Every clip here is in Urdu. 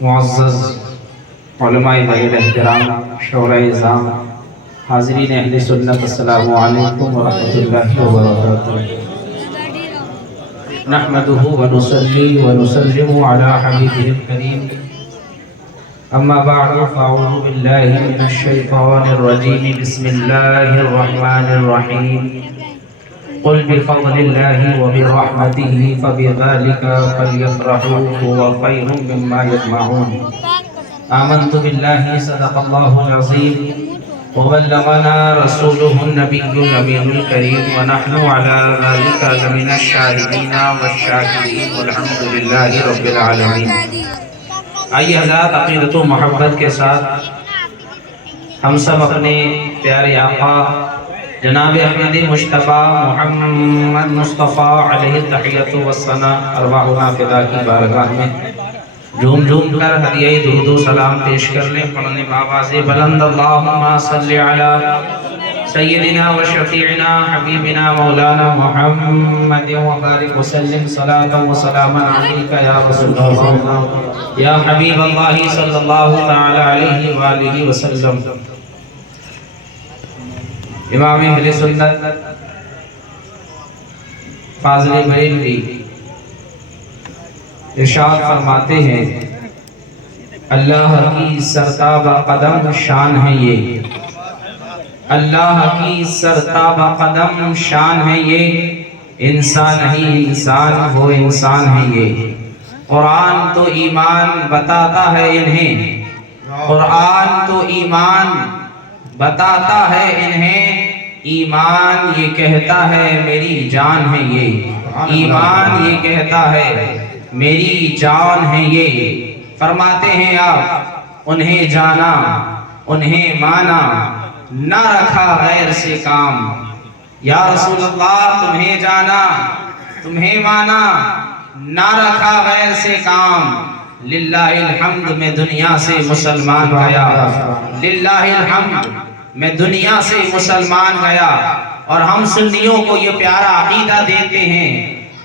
معزز علماء بغیر احترام، شورا اعظام، حاضرین اہل سنت، السلام علیکم ورحمۃ اللہ وبرکاتہ۔ نحمده ونصلي ونسلم على حبيبه الكريم، اما بعد فاعوذ بالله من الشيطان الرجيم، بسم الله الرحمن الرحيم، قل بفضل الله وبرحمته فبذلك فليفرحوا هو خير مما يجمعون، آمنت بالله صدق الله العظيم وبلغنا رسوله النبي الأمين الكريم، ونحن على ذلك لمن الشاهدين والشاكرين والحمد لله رب العالمين۔ آئیے حضرات، عقیدت و محبت کے ساتھ ہم سب اپنے پیارے آقا جناب احمد مجتبیٰ محمد مصطفیٰ علیہ التحیۃ والثناء ارواحنا فدا کی بارگاہ میں جھوم جھوم کر ہدیہ درود و سلام پیش کر لیں، پڑھنے بآواز بلند اللہم صلی علی سیدنا و شفیعنا حبیبنا مولانا محمد وبارک وسلم صلاۃ و سلاما علیک یا رسول اللہ یا حبیب اللہ صلی اللہ تعالی علیہ وآلہ وسلم۔ امام اہل سنت فاضل بریلوی ارشاد فرماتے ہیں، اللہ کی سرتابہ قدم شان ہے یہ، اللہ کی سرتابہ قدم شان ہے یہ، انسان ہی انسان وہ انسان ہے یہ، قرآن تو ایمان بتاتا ہے انہیں، قرآن تو ایمان بتاتا ہے انہیں، ایمان یہ کہتا ہے میری جان ہے یہ، ایمان یہ کہتا ہے میری جان ہے یہ۔ فرماتے ہیں آپ انہیں جانا انہیں مانا، نہ رکھا غیر سے کام، یا رسول اللہ تمہیں جانا تمہیں مانا، نہ رکھا غیر سے کام، للہ الحمد میں دنیا سے مسلمان گیا، للہ الحمد میں دنیا سے مسلمان گیا۔ اور ہم سنیوں کو یہ پیارا عقیدہ دیتے ہیں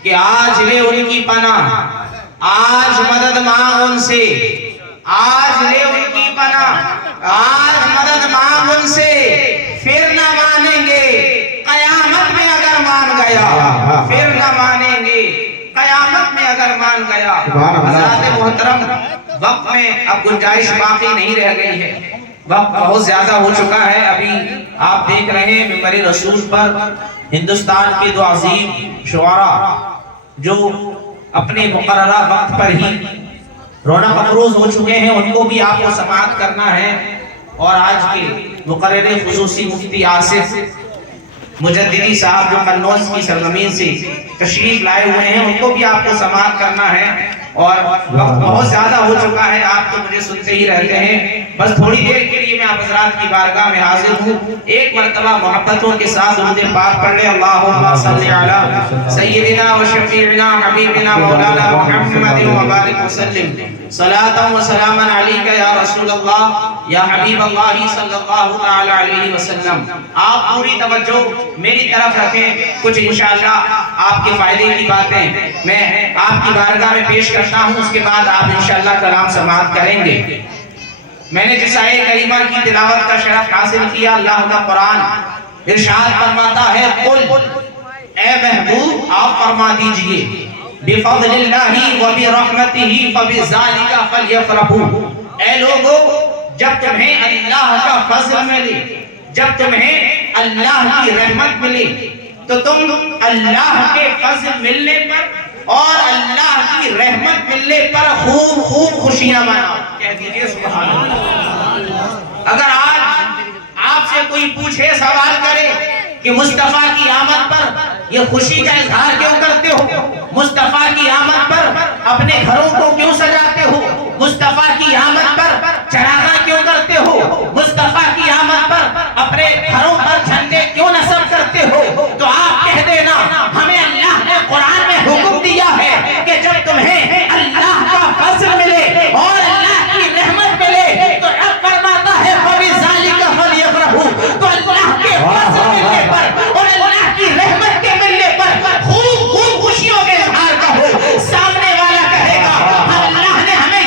کہ آج لے ان کی پناہ، آج مدد مانگ ان سے، آج لے ان کی پناہ، آج مدد مانگ ان سے، پھر نہ مانیں گے قیامت میں اگر مان گیا، پھر نہ مانیں گے قیامت میں اگر مان گیا۔ حضرات محترم، وقت میں اب گنجائش باقی نہیں رہ گئی ہے، وقت بہت زیادہ ہو چکا ہے۔ ابھی آپ دیکھ رہے ہیں ممبر رسول پر ہندوستان کے دو عظیم شعراء جو اپنے مقررہ وقت پر ہی رونق افروز ہو چکے ہیں، ان کو بھی آپ کو سماعت کرنا ہے، اور آج کے مقرر خصوصی مفتی آصف مجددی صاحب جو قنوج کی سرزمین سے تشریف لائے ہوئے ہیں، ان کو بھی آپ کو سماعت کرنا ہے، اور وقت بہت زیادہ ہو چکا ہے، آپ تو مجھے سنتے ہی رہتے ہیں۔ بس تھوڑی دیر کے لیے میں آپ حضرات کی بارگاہ میں حاضر ہوں، ایک مرتبہ محبتوں کے ساتھ درود پاک پڑھ لیں، اللہم صلی علی سیدنا و شفیعنا حبیبنا مولانا محمد وبارک وسلم، صلاۃ و سلاما علیک یا رسول اللہ یا حبیب اللہ صلی اللہ تعالی علیہ وسلم۔ آپ پوری توجہ میری طرف رکھیں، کچھ انشاءاللہ آپ کے فائدے کی باتیں میں آپ کی بارگاہ میں پیش کرتا ہوں، اس کے بعد آپ انشاءاللہ کلام سماعت کریں گے۔ میں نے جس آیت کریمہ کی تلاوت کا شرف حاصل کیا، اللہ کا قرآن ارشاد فرماتا ہے، قل اے محبوب آپ فرما دیجئے، بفضل اللہ وبرحمتہ فبذالک فلیفرحوا، اے لوگو جب تمہیں اللہ کا فضل ملے، جب تمہیں اللہ کی رحمت ملے تو تم اللہ کے فضل ملنے پر اور اللہ کی رحمت ملنے پر خوب خوب خوشیاں مناؤ، کہہ دیجئے سبحان اللہ۔ اگر آج آپ سے کوئی پوچھے، سوال کرے کہ مصطفیٰ کی آمد پر یہ خوشی کا اظہار کیوں کرتے ہو، مصطفیٰ کی آمد پر اپنے گھروں کو کیوں سجاتے ہو، مصطفیٰ کی آمد پر چراغاں کیوں کرتے ہو، مصطفیٰ کی آمد پر اپنے گھروں پر جھنڈے کیوں نصب کرتے ہو، تو آپ کہہ دینا ہمیں اللہ نے قرآن میں حکم دیا ہے کہ جب تمہیں اللہ کا فضل ملے اور اللہ کی رحمت ملے تو رب فرماتا ہے فَبِذَالِكَ فَلْيَفْرَحُوا، تو اللہ کے فضل ملنے پر اور اللہ کی رحمت کے ملنے پر خوب خوب خوشیوں کے اظہار کرو۔ سامنے والا کہے گا اللہ نے ہمیں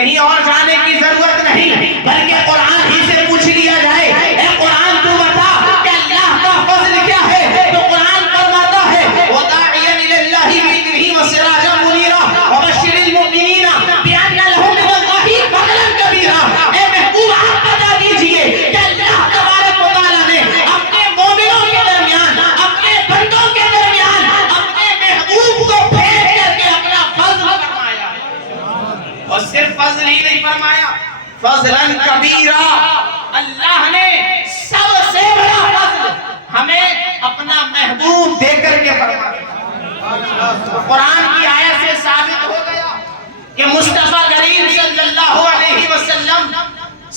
کہیں اور جانے کی ضرورت نہیں، بلکہ قرآن ہی سے پوچھ لیا جائے، اے قرآن تو بتا کہ اللہ کا فضل کیا ہے؟ تو قرآن فرماتا ہے وَدَاعِيًا إِلَى اللَّهِ بِإِذْنِهِ وَسِرَاجًا مُنِيرًا وَبَشِّرِ الْمُؤْمِنِينَ بِأَنَّ لَهُم مِّنَ اللَّهِ فَضْلًا كَبِيرًا۔ اے محبوب آپ بتا دیجئے کہ اللہ تبارک و تعالیٰ نے اپنے مومنوں کے درمیان، اپنے بندوں کے درمیان اپنے محبوب کو بھیج کر کے اپنا فضل فرمایا ہے، اور صرف فضل ہی نہیں فرمایا، فضلاً کبیرا، اللہ نے سب سے بڑا فضل ہمیں اپنا محبوب دے کر کے فرمایا۔ قرآن کی آیت سے ثابت ہو گیا کہ مصطفیٰ کریم صلی اللہ علیہ وسلم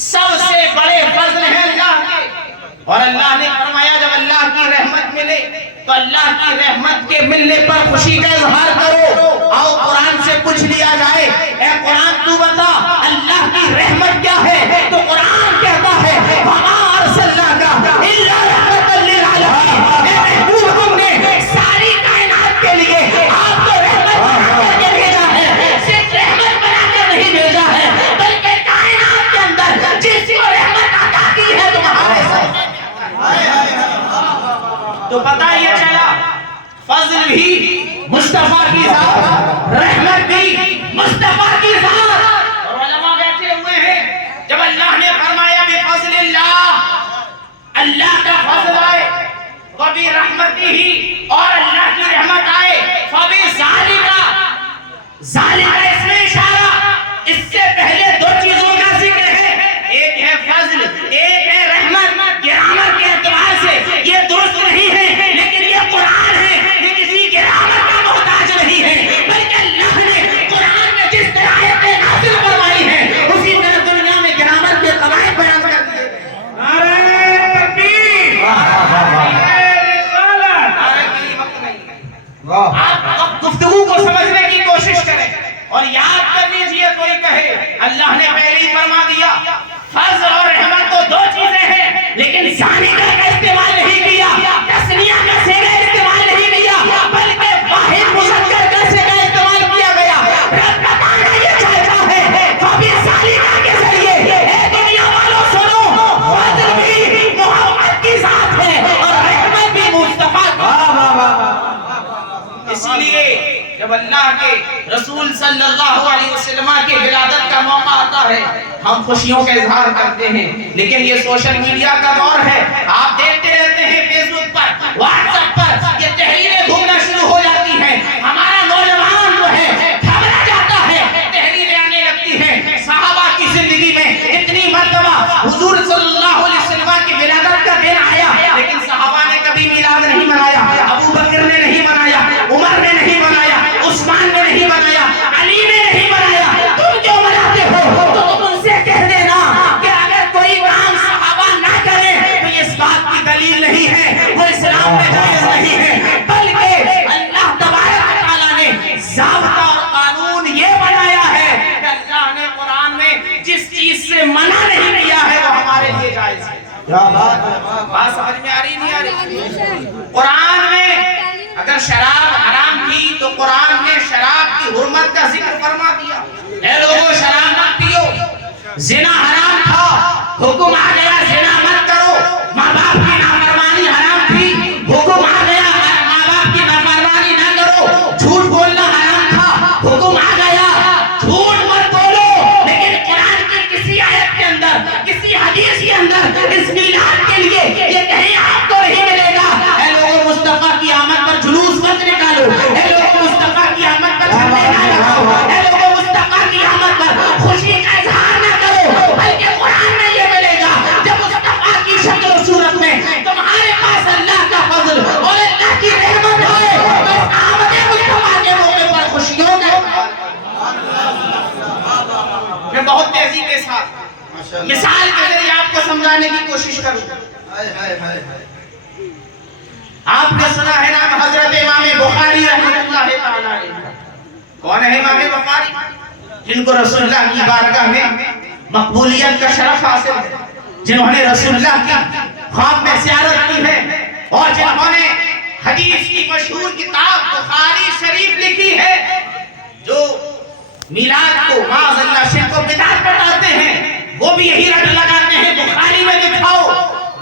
سب سے بڑے فضل ہیں اللہ کے، اور اللہ نے فرمایا جب اللہ کی رحمت ملے تو اللہ کی رحمت کے ملنے پر خوشی کا اظہار کرو۔ آؤ قرآن سے پوچھ لیا جائے، اے قرآن تو بتا اللہ کی رحمت کیا ہے؟ تو قرآن کہتا ہے وَمَا أَرْسَلْنَاكَ إِلَّا رَحْمَةً لِّلْعَالَمِينَ۔ اے محبوب ہم نے ساری کائنات کے لیے آپ کو رحمت بنا کر کے بھیجا ہے، صرف رحمت بنا کر نہیں بھیجا ہے بلکہ کائنات کے اندر جس کو رحمت عطا کی ہے تمہارے ساتھ۔ تو پتہ یہ چلا فضل بھی مصطفیٰ کی ذات، رحمت بھی مصطفیٰ کی ذات۔ اور علماء بیٹھے ہوئے ہیں، جب اللہ نے فرمایا بفضل اللہ، اللہ کا فضل آئے، وبرحمتہ اور اللہ کی رحمت آئے، فبذالک، ذالک اس میں اشارہ، اس سے پہلے دو چیزوں کا ذکر ہے، ایک ہے فضل، ایک ہے رحمت۔ گرامر کے اعتبار سے یہ درست نہیں ہے، لیکن یہ قرآن ہے، یہ کسی گرامر کا محتاج نہیں ہے، بلکہ اللہ نے قرآن میں جس طرح آیتیں نازل فرمائی ہیں اسی طرح دنیا میں گرامر کے قواعد بیان کر دیے۔ نعرہ تکبیر، نعرہ رسالت، نعرہ کی وقت نہیں۔ آپ گفتگو کو سمجھنے کی کوشش کریں اور یاد کر لیجئے، کوئی کہے اللہ نے پہلے ہی فرما دیا فضل اور رحمت تو دو چیزیں ہیں، لیکن ذالکہ کا استعمال نہیں کیا، تثنیہ کا صیغہ استعمال نہیں کیا، بلکہ واحد مذکر کا صیغہ استعمال کیا گیا۔ رب بتانا یہ چاہتا ہے فبذالک کے ذریعے، اے دنیا والوں سنو، فضل بھی محمد کی ذات ہے اور رحمت بھی مصطفیٰ کی۔ اسی لیے جب اللہ کے رسول صلی اللہ علیہ وسلم کے ولادت کا موقع آتا ہے ہم خوشیوں کا اظہار کرتے ہیں، لیکن یہ سوشل میڈیا کا دور ہے، آپ دیکھتے رہتے ہیں فیس بک پر، واٹس ایپ پر یہ تحریریں گھومنا شروع ہو جاتی ہیں، ہمارا نوجوان جو ہے گھبرا جاتا ہے، تحریریں آنے لگتی ہیں۔ صحابہ کی زندگی میں اتنی مرتبہ حضور صلی اللہ علیہ وسلم کی ولادت کا دن آیا، لیکن صحابہ نے کبھی میلاد نہیں منایا، ابو بکر نے نہیں منایا، عمر نے نہیں منایا، عثمان نے نہیں منایا، علی نے نہیں منایا، تم کیوں مناتے ہو؟ تو تم ان سے کہہ دینا کہ اگر کوئی کام صحابہ نہ کرے تو یہ اس بات کی دلیل نہیں ہے، وہ اسلام میں جائز نہیں ہے، بلکہ اللہ تبارک و تعالیٰ نے ضابطہ اور قانون یہ بنایا ہے کہ اللہ نے قرآن میں جس چیز سے منع نہیں کیا ہے وہ ہمارے لیے جائز ہے۔ بات سمجھ میں آ رہی نہیں آ رہی؟ قرآن میں اگر شراب حرام تھی تو قرآن نے شراب کی حرمت کا ذکر فرما دیا، اے لوگوں شراب مت پیو۔ زنا حرام تھا، حکم آ گیا زنا مت کرو۔ ماں باپ کی نافرمانی حرام تھی، حکم آ گیا ماں باپ کی نافرمانی نہ کرو۔ جھوٹ بولنا حرام تھا، حکم آ گیا جھوٹ مت بولو۔ لیکن قرآن کی کسی آیت کے اندر، کسی حدیث کے اندر اس میلاد کے لیے یہ کہیں آپ کو نہیں ملے گا اے لوگوں مصطفیٰ کی آمد پر جلوس مت نکالو، اے لوگوں مصطفیٰ کی آمد پر جھنڈے نہ لگاؤ، اے لوگوں مصطفیٰ کی آمد پر خوشی کا اظہار نہ کرو، بلکہ قرآن میں یہ ملے گا جب مصطفیٰ کی شکل و صورت میں تمہارے پاس اللہ کا فضل اور اللہ کی رحمت ہوئے تو آمد مصطفیٰ کے موقع پر خوشیوں کا۔ میں بہت تیزی کے ساتھ مثال کے ذریعے آپ کو سمجھانے کی کوشش کروں۔ آپ نے سنا ہے نام حضرت امام بخاری رحمۃ اللہ تعالی علیہ۔ کون ہے امام بخاری؟ جن کو رسول اللہ کی بارگاہ میں مقبولیت کا شرف حاصل ہے، جنہوں نے رسول اللہ کی خواب میں زیارت کی ہے اور جنہوں نے حدیث کی مشہور کتاب بخاری شریف لکھی ہے، جو میلاد کو معاذ اللہ شرک و بدعت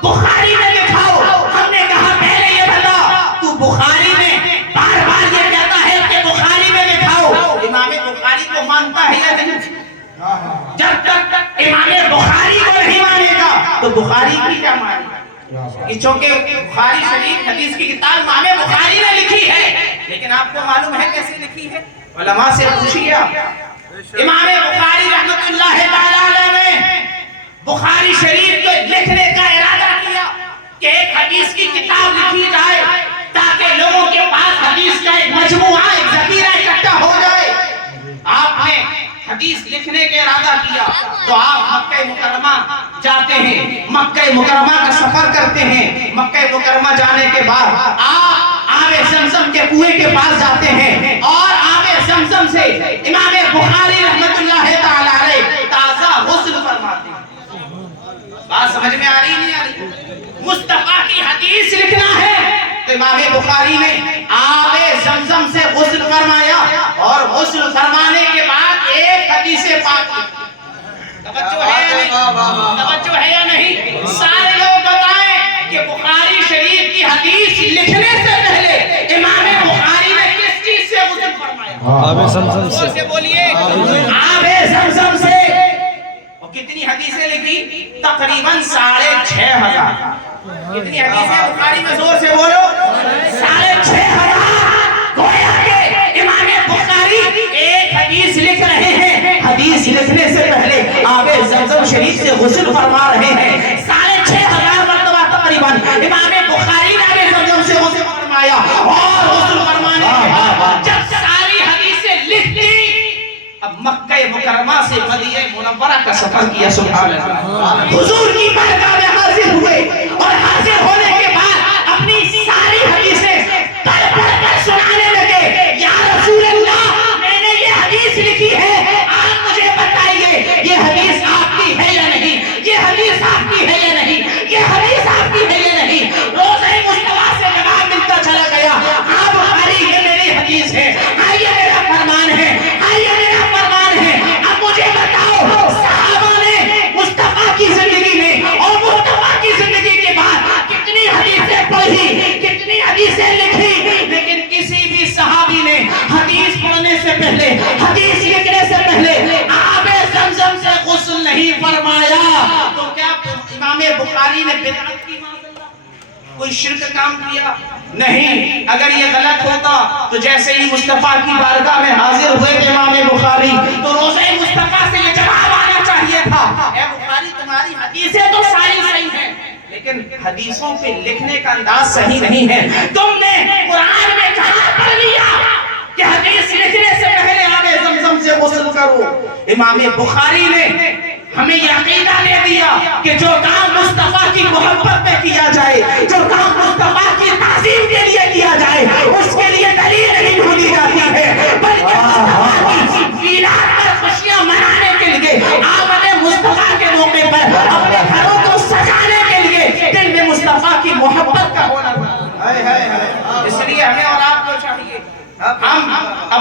بخاری میں دکھاؤ۔ ہم نے کہا پہلے یہ بتا تو بخاری میں بار بار یہ کہتا ہے کہ بخاری میں دکھاؤ، امام بخاری کو مانتا ہے یا نہیں؟ جب تک امام بخاری کو نہیں مانے گا تو بخاری کی کیا مانے گا؟ چونکہ بخاری شریف حدیث کی کتاب امام بخاری نے لکھی ہے، لیکن آپ کو معلوم ہے کیسے لکھی ہے؟ علماء سے پوچھیے آپ۔ امام بخاری رحمۃ اللہ تعالی علیہ نے بخاری شریف کو لکھنے کا ارادہ کیا کہ ایک حدیث کی کتاب لکھی جائے تاکہ لوگوں کے پاس حدیث کا ایک مجموعہ، ایک ذخیرہ اکٹھا ہو جائے۔ آپ نے حدیث لکھنے کا ارادہ کیا تو آپ مکہ مکرمہ جاتے ہیں، مکہ مکرمہ کا سفر کرتے ہیں۔ مکہ مکرمہ جانے کے بعد آپ آب زمزم کے کنویں کے پاس جاتے ہیں اور آب زمزم سے امام بخاری رحمۃ اللہ تعالی علیہ تازہ غسل فرماتے ہیں۔ بات سمجھ میں آ رہی نہیں آ رہی؟ مصطفیٰ کی حدیث لکھنا ہے تو امام بخاری نے آب زمزم سے غسل فرمایا اور غسل فرمانے کے بعد ایک حدیث پاک، توجہ ہے یا نہیں؟ توجہ ہے یا نہیں؟ سارے لوگ بتائیں کہ بخاری شریف کی حدیث لکھنے سے پہلے امام بخاری نے کس چیز سے غسل فرمایا؟ آب زمزم سے۔ بولیے آب زمزم سے۔ اور کتنی حدیثیں لکھی؟ تقریباً 6,500۔ کتنی حدیثیں بخاری میں؟ زور سے بولو۔ 6,500۔ گویا کہ امام بخاری ایک حدیث لکھ رہے ہیں، حدیث لکھنے سے پہلے آب زمزم شریف سے غسل فرما رہے ہیں۔ 6,500 مرتبہ تقریباً امام بخاری نے آب زمزم سے غسل فرمایا اور غسل فرمانے کے بعد جب ساری حدیثیں لکھ دی، اب مکہ مکرمہ سے مدینہ منورہ کا سفر کیا۔ سبحان اللہ۔ حضور کی بارگاہ میں حاضر ہوئے اور حاضر ہونے کے بعد اپنی ساری حدیثیں پڑھ پڑھ کر سنانے لگے۔ یا رسول اللہ، میں نے یہ حدیث لکھی ہے، آپ مجھے بتائیے یہ حدیث آپ کی ہے یا نہیں؟ یہ حدیث آپ کی ہے یا نہیں؟ یہ حدیث آپ کی ہے یا نہیں؟ روضہ مصطفیٰ سے جواب ملتا چلا گیا، ہاں بخاری یہ میری حدیث ہے، ہاں یہ میرا فرمان ہے، ہاں یہ میرا فرمان ہے۔ اب مجھے بتاؤ، صحابہ نے مصطفیٰ کی زندگی میں اور مصطفیٰ کی زندگی کے بعد کتنی حدیثیں پڑھی، کتنی حدیثیں لکھی، لیکن کسی بھی صحابی نے حدیث پڑھنے سے پہلے، حدیث لکھنے سے پہلے آب زمزم سے غسل نہیں فرمایا۔ تو کیا امام بخاری نے بدعت کی؟ کوئی شرک کام کیا؟ نہیں۔ اگر یہ غلط ہوتا تو جیسے ہی مصطفیٰ کی بارگاہ میں حاضر ہوئے تھے امام بخاری تو روضہ مصطفیٰ سے یہ جواب آنا چاہیے تھا، اے بخاری تمہاری حدیثیں تو ساری صحیح ہیں لیکن حدیثوں پہ لکھنے کا انداز صحیح نہیں ہے۔ تم نے قرآن میں کہاں پڑھ لیا کہ حدیث لکھنے سے پہلے آب زمزم سے غسل کرو؟ امام بخاری نے ہمیں یہ عقیدہ دے دیا کہ جو کام مصطفیٰ کی محبت میں کیا جائے، جو کام مصطفیٰ کی تعظیم کے لیے کیا جائے، اس کے لیے دلیل نہیں ڈھونڈی جاتی ہے، بلکہ مصطفیٰ کی میلاد پر خوشیاں منانے کے لیے، آمد مصطفیٰ کے موقع پر اپنے گھروں کو سجانے کے لیے دل میں مصطفیٰ کی محبت کا ہونا، اس لیے ہمیں اور آپ کو چاہیے ہم